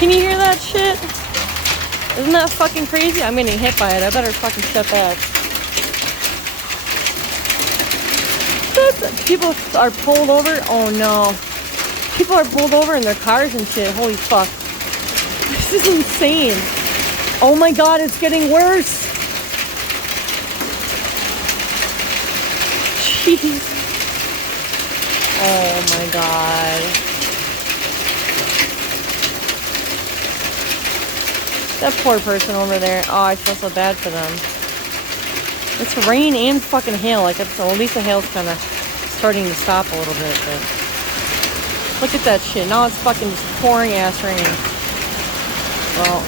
Can you hear that shit? Isn't that fucking crazy? I'm getting hit by it. I better fucking step back. People are pulled over. Oh no. People are pulled over in their cars and shit. Holy fuck. This is insane. Oh my god, it's getting worse. Jeez. Oh my god. That poor person over there. Oh, I feel so bad for them. It's rain and fucking hail. Like, it's, well, at least the hail's kind of starting to stop a little bit, but look at that shit. Now it's fucking just pouring ass rain. Well,